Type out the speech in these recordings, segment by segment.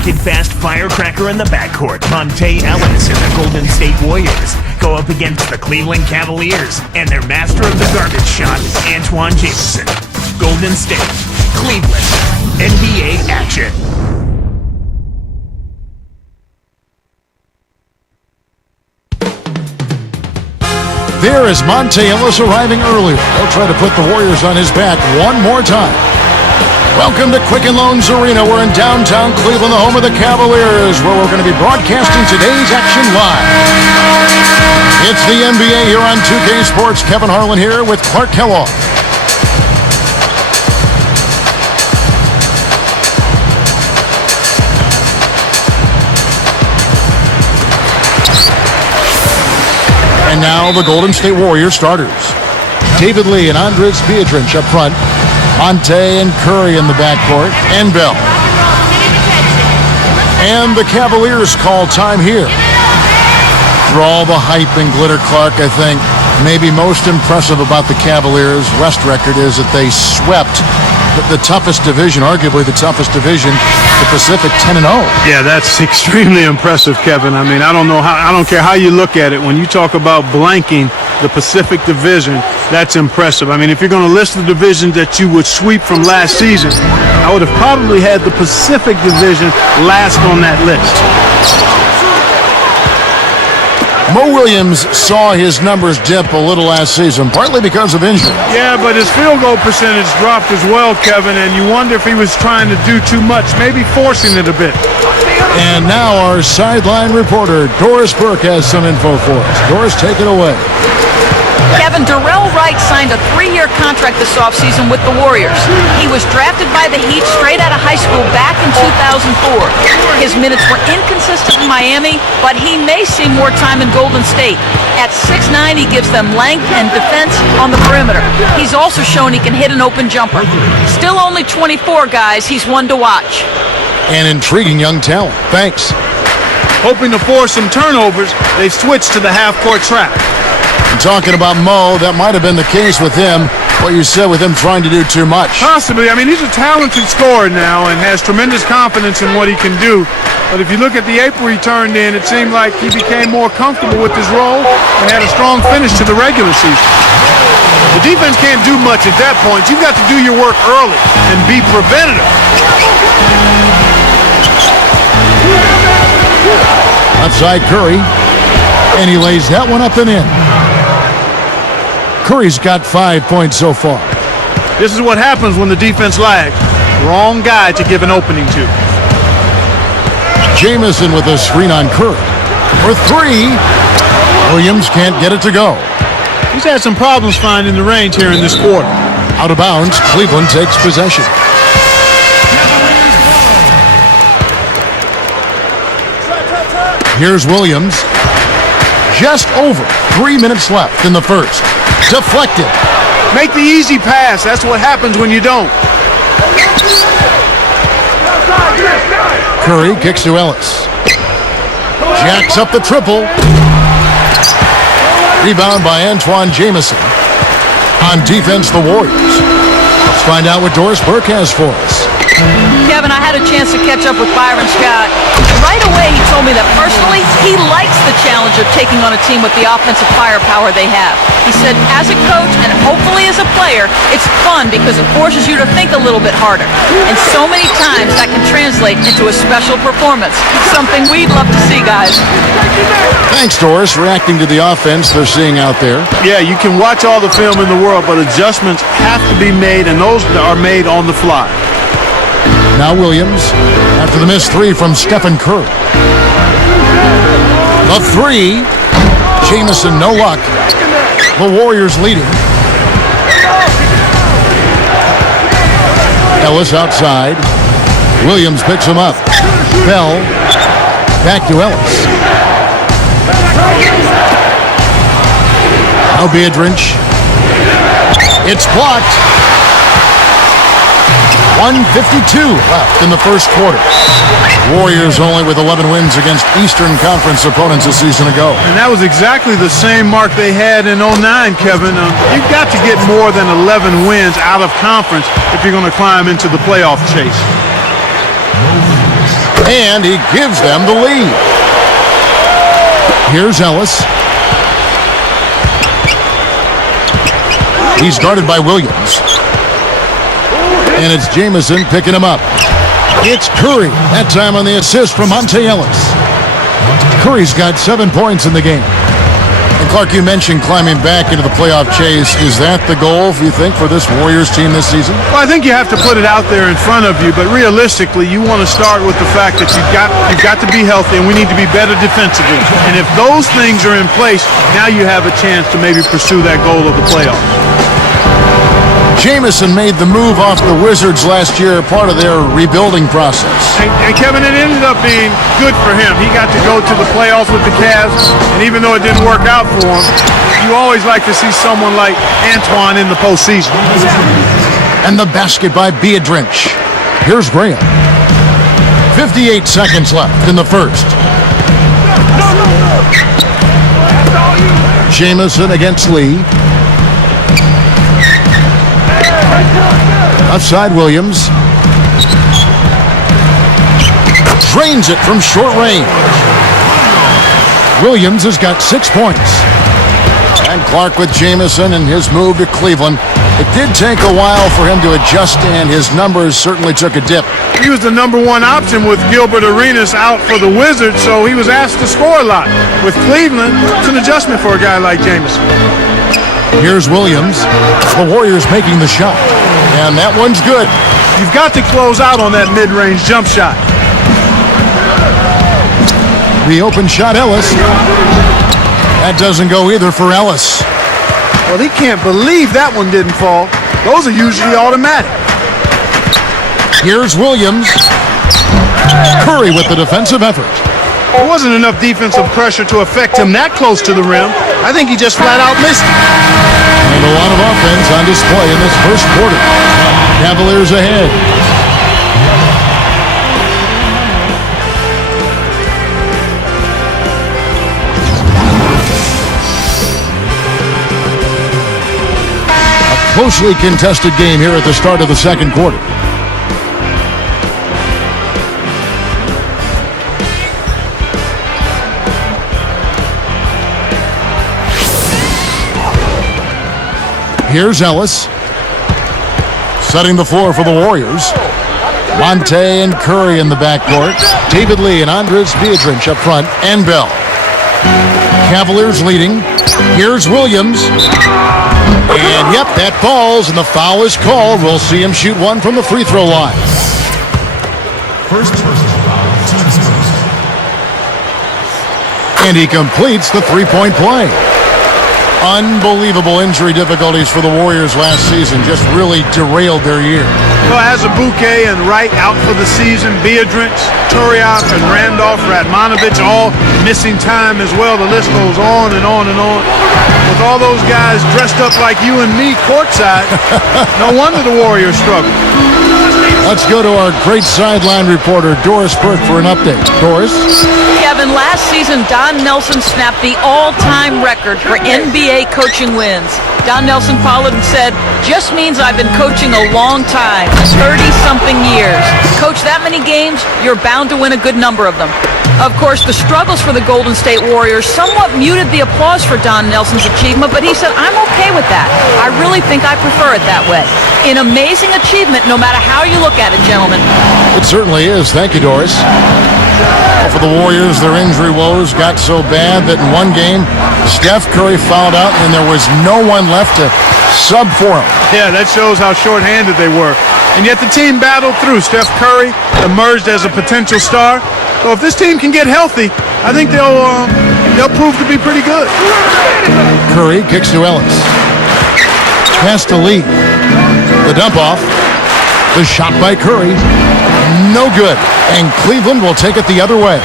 wicked-fast firecracker in the backcourt, Monte Ellis and the Golden State Warriors go up against the Cleveland Cavaliers and their master of the garbage shot, Antoine Jameson. Golden State, Cleveland, NBA action. There is Monte Ellis arriving early. He'll try to put the Warriors on his back one more time. Welcome to Quicken Loans Arena. We're in downtown Cleveland, the home of the Cavaliers, where we're going to be broadcasting today's action live. It's the NBA here on 2K Sports. Kevin Harlan here with Clark Kellogg. And now the Golden State Warriors starters. David Lee and Andres Pietrich up front. Monte and Curry in the backcourt. And Bell. And the Cavaliers call time here. For all the hype and glitter, Clark, I think maybe most impressive about the Cavaliers' West record is that they swept the toughest division, arguably the toughest division, the Pacific, 10-0. Yeah, that's extremely impressive, Kevin. I mean, I don't care how you look at it. When you talk about blanking the Pacific Division, that's impressive. I mean, if you're going to list the divisions that you would sweep from last season, I would have probably had the Pacific Division last on that list. Mo Williams saw his numbers dip a little last season, partly because of injury. Yeah, but his field goal percentage dropped as well, Kevin, and you wonder if he was trying to do too much, maybe forcing it a bit. And now our sideline reporter, Doris Burke, has some info for us. Doris, take it away. Kevin, Darrell Wright signed a 3-year contract this offseason with the Warriors. He was drafted by the Heat straight out of high school back in 2004. His minutes were inconsistent in Miami, but he may see more time in Golden State. At 6'9", he gives them length and defense on the perimeter. He's also shown he can hit an open jumper. Still only 24, guys. He's one to watch. An intriguing young talent. Thanks. Hoping to force some turnovers, they switched to the half-court trap. And talking about Mo, that might have been the case with him, what you said with him trying to do too much. Possibly. I mean, he's a talented scorer now and has tremendous confidence in what he can do. But if you look at the April he turned in, it seemed like he became more comfortable with his role and had a strong finish to the regular season. The defense can't do much at that point. You've got to do your work early and be preventative. Outside Curry, and he lays that one up and in. Curry's got 5 points so far. This is what happens when the defense lags. Wrong guy to give an opening to. Jameson with a screen on Curry. For 3, Williams can't get it to go. He's had some problems finding the range here in this quarter. Out of bounds, Cleveland takes possession. Here's Williams. Just over 3 minutes left in the first. Deflected. Make the easy pass. That's what happens when you don't. Curry kicks to Ellis. Jacks up the triple. Rebound by Antoine Jameson. On defense, the Warriors. Let's find out what Doris Burke has for us. Kevin, I had a chance to catch up with Byron Scott. Right away, he told me that personally, he likes the challenge of taking on a team with the offensive firepower they have. He said, as a coach and hopefully as a player, it's fun because it forces you to think a little bit harder. And so many times that can translate into a special performance. Something we'd love to see, guys. Thanks, Doris, reacting to the offense they're seeing out there. Yeah, you can watch all the film in the world, but adjustments have to be made, and those are made on the fly. Now Williams, after the missed 3 from Stephen Curry. The 3. Jameson, no luck. The Warriors leading. Ellis outside. Williams picks him up. Bell. Back to Ellis. Now Pietrich. It's blocked. 1:52 left in the first quarter. Warriors only with 11 wins against Eastern Conference opponents a season ago. And that was exactly the same mark they had in 09, Kevin. You've got to get more than 11 wins out of conference if you're going to climb into the playoff chase. And he gives them the lead. Here's Ellis. He's guarded by Williams. And it's Jamison picking him up. It's Curry, that time on the assist from Monte Ellis. Curry's got 7 points in the game. And Clark, you mentioned climbing back into the playoff chase. Is that the goal, you think, for this Warriors team this season? Well, I think you have to put it out there in front of you, but realistically, you want to start with the fact that you've got to be healthy, and we need to be better defensively. And if those things are in place, now you have a chance to maybe pursue that goal of the playoffs. Jamison made the move off the Wizards last year, part of their rebuilding process. And Kevin, it ended up being good for him. He got to go to the playoffs with the Cavs, and even though it didn't work out for him, you always like to see someone like Antoine in the postseason. And the basket by Joedirt. Here's Graham. 58 seconds left in the first. Jamison against Lee. Outside Williams. Drains it from short range. Williams has got 6 points. And Clark with Jamison and his move to Cleveland. It did take a while for him to adjust, and his numbers certainly took a dip. He was the number one option with Gilbert Arenas out for the Wizards, so he was asked to score a lot. With Cleveland, it's an adjustment for a guy like Jamison. Here's Williams. The Warriors making the shot. And that one's good. You've got to close out on that mid-range jump shot. The open shot, Ellis. That doesn't go either for Ellis. Well, he can't believe that one didn't fall. Those are usually automatic. Here's Williams. Curry with the defensive effort. There wasn't enough defensive pressure to affect him that close to the rim. I think he just flat out missed it. And a lot of offense on display in this first quarter. Cavaliers ahead. A closely contested game here at the start of the second quarter. Here's Ellis. Setting the floor for the Warriors. Monte and Curry in the backcourt. David Lee and Andres Joedirt up front. And Bell. Cavaliers leading. Here's Williams. And yep, that falls, and the foul is called. We'll see him shoot one from the free throw line. First personal foul, team's first. And he completes the three-point play. Unbelievable injury difficulties for the Warriors last season. Just really derailed their year. Well, as a bouquet and Wright out for the season, Joedirt, Turiaf, and Randolph, Radmanovich all missing time as well. The list goes on and on and on. With all those guys dressed up like you and me courtside, no wonder the Warriors struggle. Let's go to our great sideline reporter, Doris Burke, for an update. Doris? Kevin, last season, Don Nelson snapped the all-time record for NBA coaching wins. Don Nelson followed and said, "Just means I've been coaching a long time, 30-something years. Coach that many games, you're bound to win a good number of them." Of course, the struggles for the Golden State Warriors somewhat muted the applause for Don Nelson's achievement, but he said, "I'm okay with that. I really think I prefer it that way." An amazing achievement, no matter how you look at it, gentlemen. It certainly is. Thank you, Doris. Well, for the Warriors, their injury woes got so bad that in one game, Steph Curry fouled out and there was no one left to sub for him. Yeah, that shows how shorthanded they were. And yet the team battled through. Steph Curry emerged as a potential star. So if this team can get healthy, I think they'll prove to be pretty good. Curry kicks to Ellis. Pass to Lee. The dump off. The shot by Curry. No good. And Cleveland will take it the other way.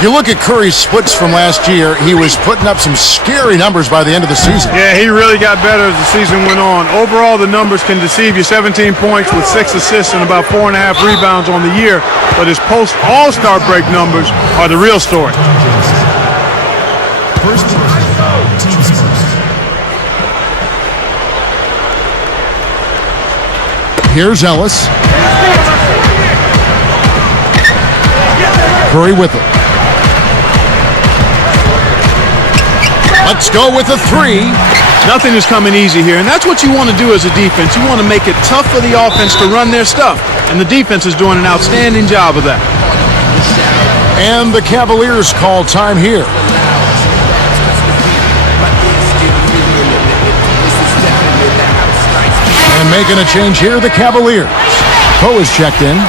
You look at Curry's splits from last year, he was putting up some scary numbers by the end of the season. Yeah, he really got better as the season went on. Overall, the numbers can deceive you. 17 points with 6 assists and about 4.5 rebounds on the year. But his post-All-Star break numbers are the real story. First personal foul, team's first. Here's Ellis. Curry with it. Let's go with a three. Nothing is coming easy here, and that's what you want to do as a defense. You want to make it tough for the offense to run their stuff, and the defense is doing an outstanding job of that. And the Cavaliers call time here. And making a change here, the Cavaliers. Poe is checked in.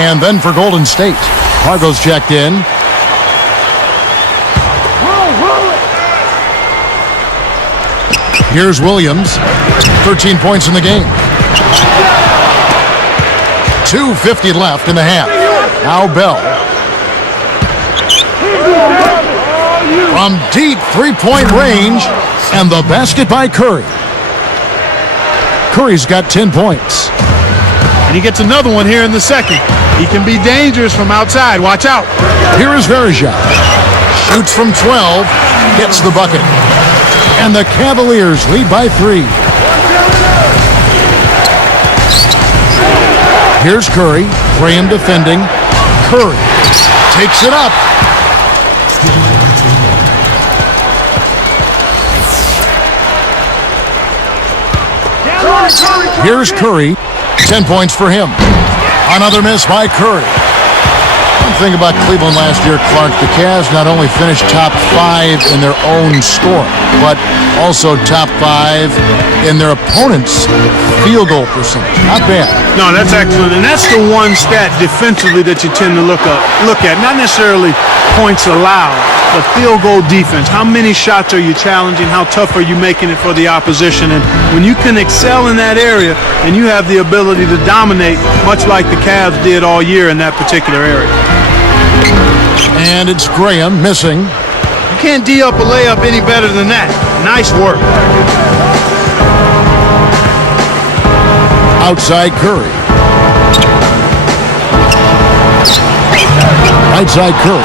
And then for Golden State, Fargo's checked in. Here's Williams, 13 points in the game. 2:50 left in the half. Now Bell. From deep three-point range, and the basket by Curry. Curry's got 10 points. And he gets another one here in the second. He can be dangerous from outside. Watch out. Here is Verja. Shoots from 12, gets the bucket. And the Cavaliers lead by 3. Here's Curry. Graham defending. Curry takes it up. Here's Curry. 10 points for him. Another miss by Curry. One thing about Cleveland last year, Clark, the Cavs not only finished top 5 in their own score, but also top 5 in their opponent's field goal percentage. Not bad. No, that's excellent, and that's the one stat defensively that you tend to look at. Not necessarily points allowed, but field goal defense. How many shots are you challenging? How tough are you making it for the opposition? And when you can excel in that area, then you have the ability to dominate, much like the Cavs did all year in that particular area. And it's Graham missing. You can't D up a layup any better than that. Nice work. Outside Curry. Right side Curry.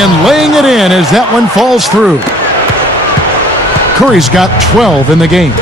And laying it in as that one falls through. Curry's got 12 in the game.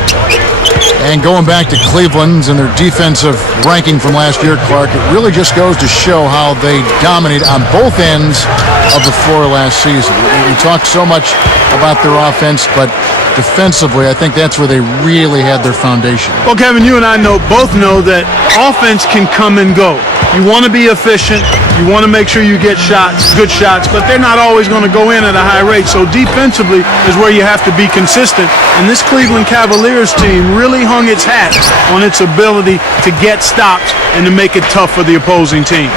And going back to Cleveland's and their defensive ranking from last year, Clark, it really just goes to show how they dominate on both ends of the floor last season. We talked so much about their offense, but defensively, I think that's where they really had their foundation. Well, Kevin, you and I both know that offense can come and go. You want to be efficient. You want to make sure you get shots, good shots, but they're not always going to go in at a high rate. So defensively is where you have to be consistent. And this Cleveland Cavaliers team really hung its hat on its ability to get stops and to make it tough for the opposing team.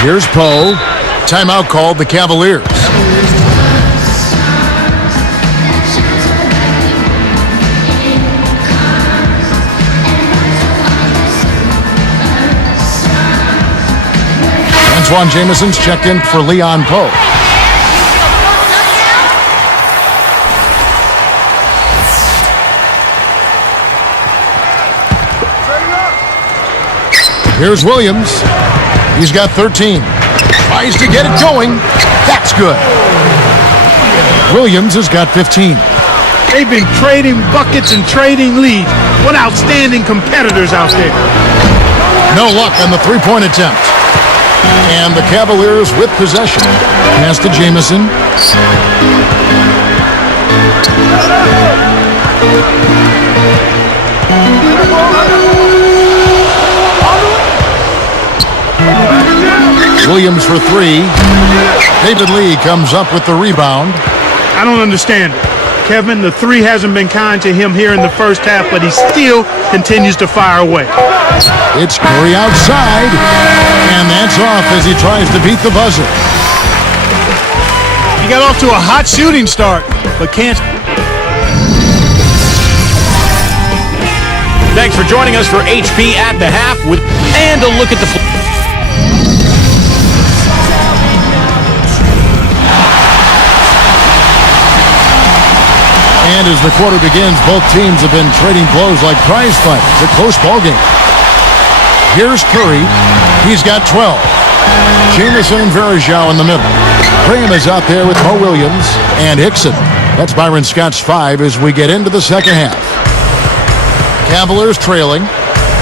Here's Poe. Timeout called the Cavaliers. Antoine Jameson's checked in for Leon Poe. Here's Williams. He's got 13. Tries to get it going. That's good. Williams has got 15. They've been trading buckets and trading leads. What outstanding competitors out there. No luck on the three-point attempt. And the Cavaliers with possession. Pass to Jameson. Williams for 3. David Lee comes up with the rebound. I don't understand it. Kevin, the 3 hasn't been kind to him here in the first half, but he still continues to fire away. It's Curry outside, and that's off as he tries to beat the buzzer. He got off to a hot shooting start, but can't. Thanks for joining us for HP at the half and a look at the. And as the quarter begins, both teams have been trading blows like prize fights. It's a close ball game. Here's Curry. He's got 12. Jameson and Verja in the middle. Graham is out there with Mo Williams and Hickson. That's Byron Scott's 5 as we get into the second half. Cavaliers trailing.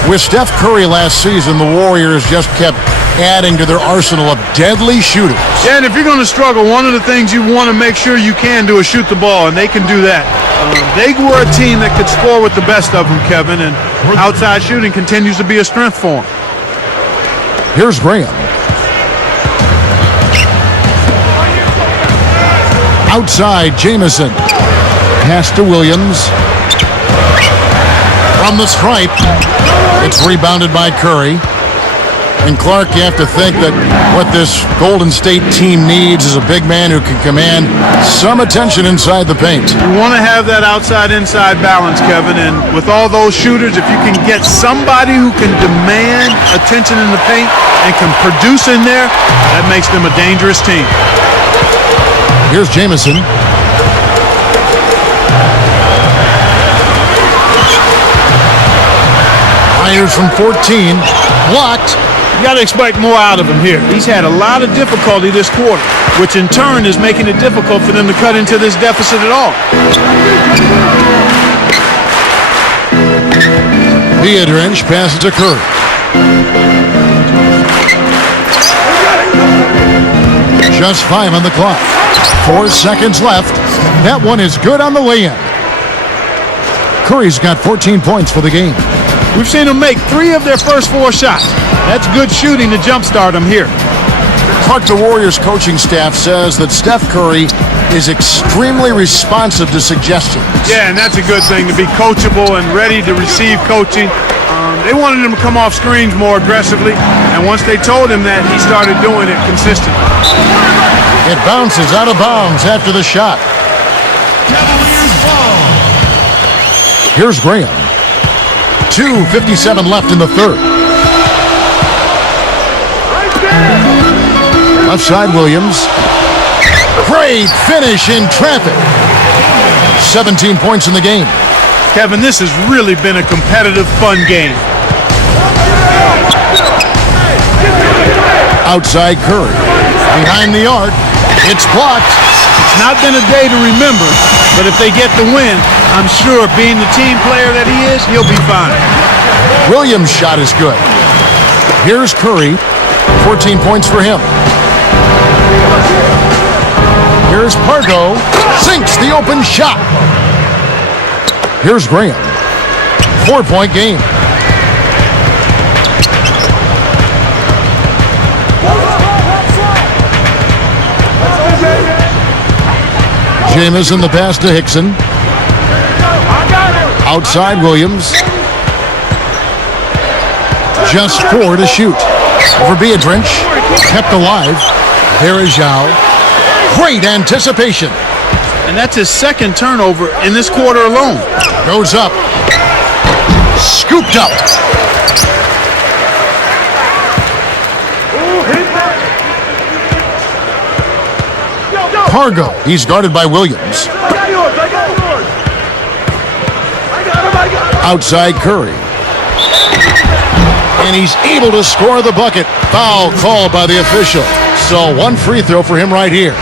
With Steph Curry last season, the Warriors just kept adding to their arsenal of deadly shooters. Yeah, and if you're going to struggle, one of the things you want to make sure you can do is shoot the ball, and they can do that. They were a team that could score with the best of them, Kevin, and outside shooting continues to be a strength for them. Here's Graham. Outside, Jamison. Pass to Williams. From the stripe. It's rebounded by Curry. And Clark, you have to think that what this Golden State team needs is a big man who can command some attention inside the paint. You want to have that outside-inside balance, Kevin, and with all those shooters, if you can get somebody who can demand attention in the paint and can produce in there, that makes them a dangerous team. Here's Jamison. Fires from 14. Blocked. You got to expect more out of him here. He's had a lot of difficulty this quarter, which in turn is making it difficult for them to cut into this deficit at all. Validresorts passes to Curry. Just 5 on the clock. 4 seconds left. That one is good on the way-in. Curry's got 14 points for the game. We've seen them make 3 of their first 4 shots. That's good shooting to jumpstart them here. Clark, the Warriors coaching staff says that Steph Curry is extremely responsive to suggestions. Yeah, and that's a good thing, to be coachable and ready to receive coaching. They wanted him to come off screens more aggressively, and once they told him that, he started doing it consistently. It bounces out of bounds after the shot. Cavaliers ball. Here's Graham. 2:57 left in the third. Left side, Williams. Great finish in traffic. 17 points in the game. Kevin, this has really been a competitive, fun game. Outside Curry. Behind the arc. It's blocked. It's not been a day to remember, but if they get the win, I'm sure being the team player that he is, he'll be fine. Williams' shot is good. Here's Curry. 14 points for him. Here's Pargo. Sinks the open shot. Here's Graham. 4-point game. Jamison the pass to Hickson. Outside Williams. Just 4 to shoot. Over Validresorts. Kept alive. There is Zhao. Great anticipation. And that's his second turnover in this quarter alone. Goes up. Scooped up. Pargo. He's guarded by Williams. Outside Curry. And he's able to score the bucket. Foul called by the official. So 1 free throw for him right here.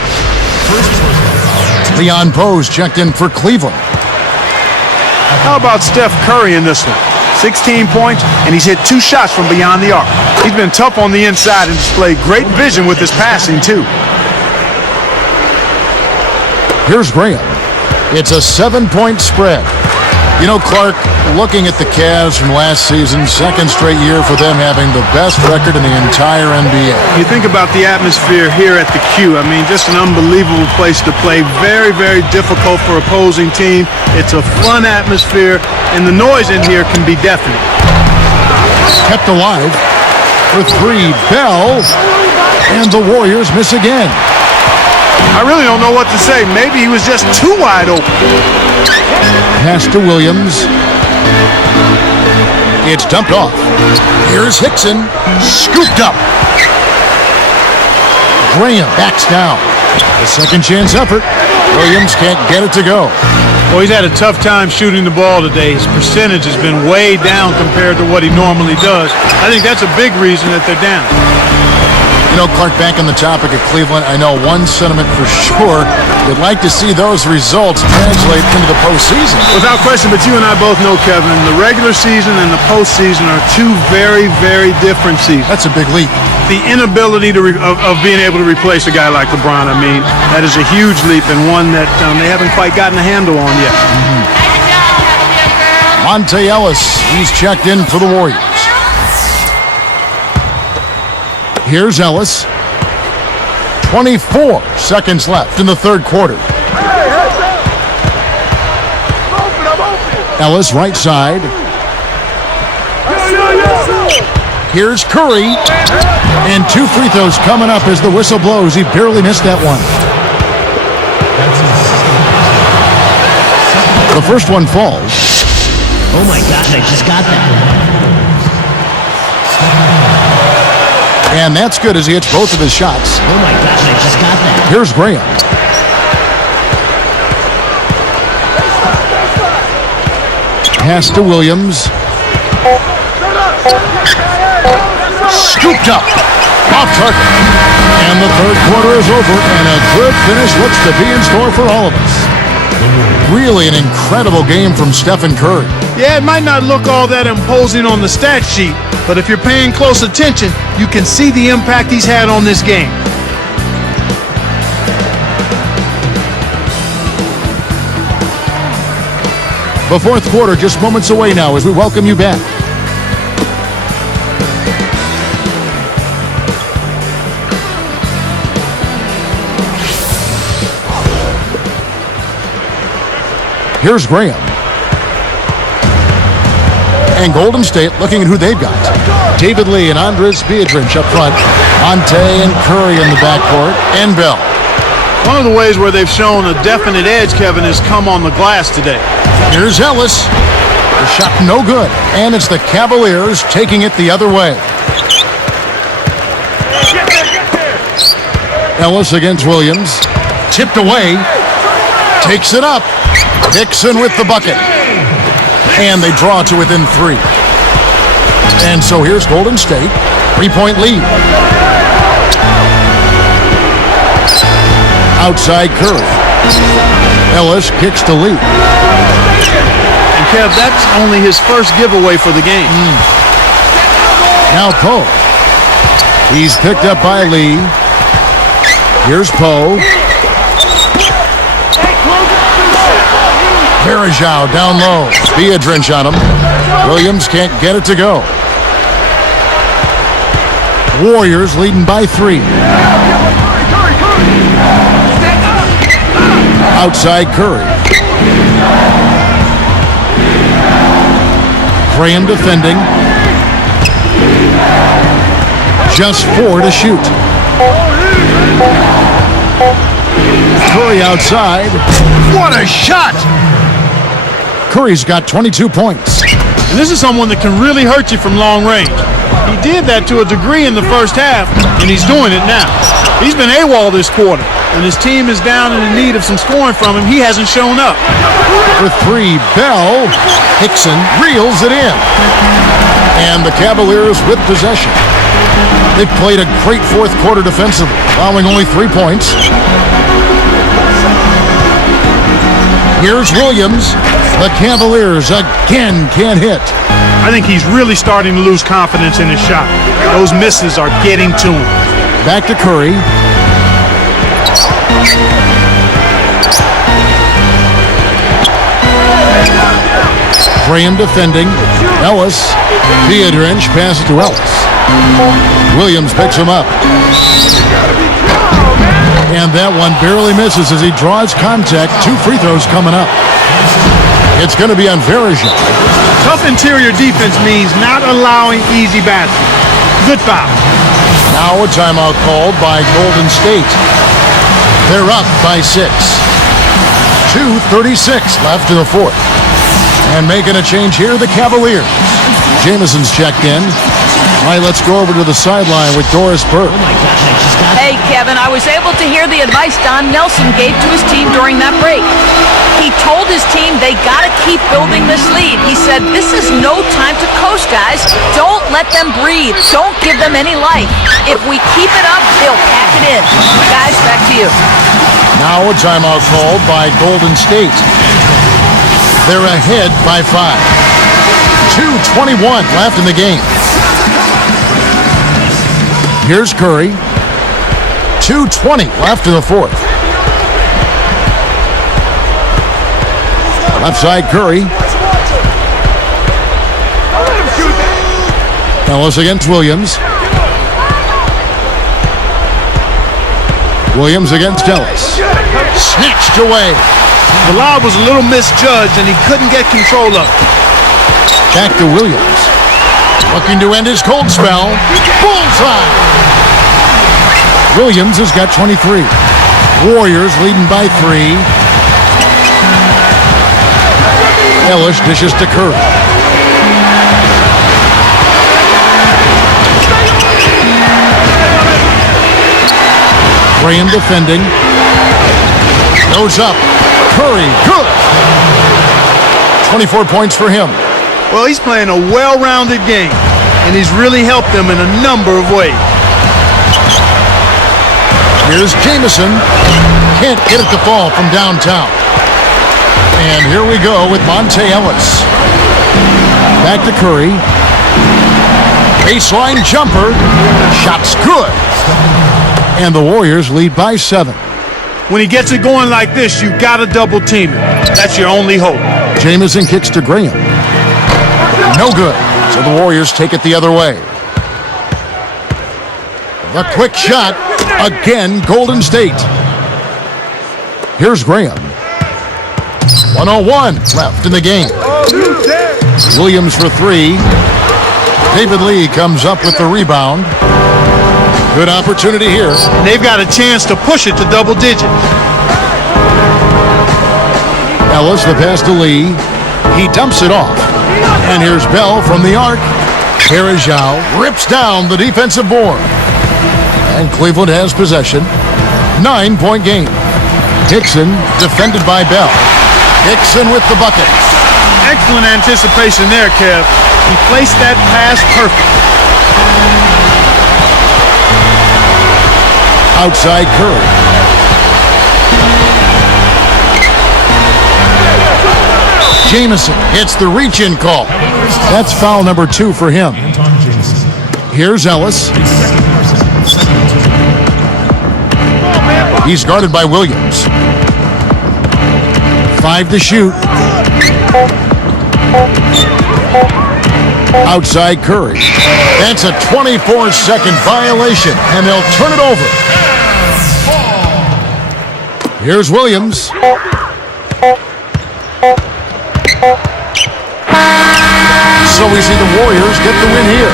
Leon Pose checked in for Cleveland. How about Steph Curry in this one? 16 points, and he's hit 2 shots from beyond the arc. He's been tough on the inside and displayed great vision with his passing, too. Here's Graham. It's a 7-point spread. You know, Clark, looking at the Cavs from last season, second straight year for them having the best record in the entire NBA. You think about the atmosphere here at the Q. I mean, just an unbelievable place to play. Very, very difficult for opposing team. It's a fun atmosphere, and the noise in here can be deafening. Kept alive for 3. Bell, and the Warriors miss again. I really don't know what to say. Maybe he was just too wide open. Pass to Williams. It's dumped off. Here's Hickson. Scooped up. Graham backs down. A second chance effort. Williams can't get it to go. Well, he's had a tough time shooting the ball today. His percentage has been way down compared to what he normally does. I think that's a big reason that they're down. You know, Clark, back on the topic of Cleveland, I know one sentiment for sure. You'd like to see those results translate into the postseason. Without question, but you and I both know, Kevin, the regular season and the postseason are 2 very, very different seasons. That's a big leap. the inability of being able to replace a guy like LeBron. I mean, that is a huge leap and one that they haven't quite gotten a handle on yet. Monte Ellis, he's checked in for the Warriors. Here's Ellis. 24 seconds left in the third quarter. Ellis right side. Here's Curry. And 2 free throws coming up as the whistle blows. He barely missed that one. The first one falls. Oh my gosh, I just got that. And that's good as he hits both of his shots. Oh my gosh, I just got that. Here's Graham. Pass to Williams. Scooped up. Off target. And the third quarter is over, and a good finish looks to be in store for all of us. Really an incredible game from Stephen Curry. Yeah, it might not look all that imposing on the stat sheet, but if you're paying close attention, you can see the impact he's had on this game. The fourth quarter just moments away now as we welcome you back. Here's Graham. And Golden State looking at who they've got. David Lee and Andres Biedrins up front. Monte and Curry in the backcourt. And Bell. One of the ways where they've shown a definite edge, Kevin, has come on the glass today. Here's Ellis. The shot no good. And it's the Cavaliers taking it the other way. Ellis against Williams. Tipped away. Takes it up. Dixon with the bucket. And they draw to within 3. And so here's Golden State. 3-point lead. Outside Curry. Ellis kicks to Lee. And Kev, that's only his first giveaway for the game. Now Poe. He's picked up by Lee. Here's Poe. Varejao down low. Biedrins on him. Williams can't get it to go. Warriors leading by 3. Outside Curry. Graham defending. Just 4 to shoot. Curry outside. What a shot! Curry's got 22 points. And this is someone that can really hurt you from long range. He did that to a degree in the first half, and he's doing it now. He's been AWOL this quarter, and his team is down and in need of some scoring from him. He hasn't shown up. For 3, Bell. Hickson reels it in. And the Cavaliers with possession. They've played a great fourth quarter defensively, allowing only 3 points. Here's Williams. The Cavaliers again can't hit. I think he's really starting to lose confidence in his shot. Those misses are getting to him. Back to Curry. Graham defending. Ellis. Biedrins passes to Ellis. Williams picks him up. And that one barely misses as he draws contact. 2 free throws coming up. It's going to be on Varejao. Tough interior defense means not allowing easy baskets. Good foul. Now a timeout called by Golden State. They're up by 6. 2:36 left in the fourth. And making a change here, the Cavaliers. Jameson's checked in. All right, let's go over to the sideline with Doris Burke. Oh my gosh, I just got that. Hey, Kevin, I was able to hear the advice Don Nelson gave to his team during that break. He told his team they got to keep building this lead. He said, this is no time to coast, guys. Don't let them breathe. Don't give them any life. If we keep it up, they'll pack it in. Guys, back to you. Now a timeout called by Golden State. They're ahead by 5. 2:21 left in the game. Here's Curry. 2:20 left in the fourth. Left side, Curry. Ellis against Williams. Williams against Ellis. Snatched away. The lob was a little misjudged, and he couldn't get control of it. Back to Williams. Looking to end his cold spell. Bullseye! Williams has got 23. Warriors leading by 3. Ellis dishes to Curry. Graham defending. Goes up. Curry, good. 24 points for him. Well, he's playing a well-rounded game, and he's really helped them in a number of ways. Here's Jameson. Can't get it to fall from downtown. And here we go with Monte Ellis. Back to Curry. Baseline jumper. Shot's good. And the Warriors lead by 7. When he gets it going like this, you got to double team him. That's your only hope. Jameson kicks to Graham. No good. So the Warriors take it the other way. The quick shot. Again, Golden State. Here's Graham. 1:01 left in the game. Williams for 3. David Lee comes up with the rebound. Good opportunity here. And they've got a chance to push it to double digits. Ellis, the pass to Lee. He dumps it off. And here's Bell from the arc. Perejao rips down the defensive board. And Cleveland has possession. 9-point game. Dixon defended by Bell. Dixon with the bucket. Excellent anticipation there, Kev. He placed that pass perfect. Outside Curry. Jameson hits the reach-in call. That's foul number 2 for him. Here's Ellis. He's guarded by Williams. 5 to shoot. Outside Curry. That's a 24-second violation, and they'll turn it over. Here's Williams. So we see the Warriors get the win here.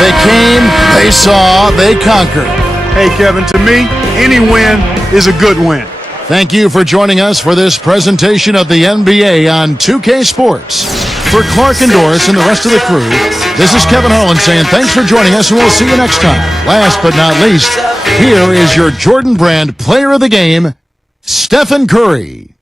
They came, they saw, they conquered. Hey, Kevin, to me, any win is a good win. Thank you for joining us for this presentation of the NBA on 2K Sports. For Clark and Doris and the rest of the crew, this is Kevin Harlan saying thanks for joining us, and we'll see you next time. Last but not least, here is your Jordan Brand Player of the Game, Stephen Curry.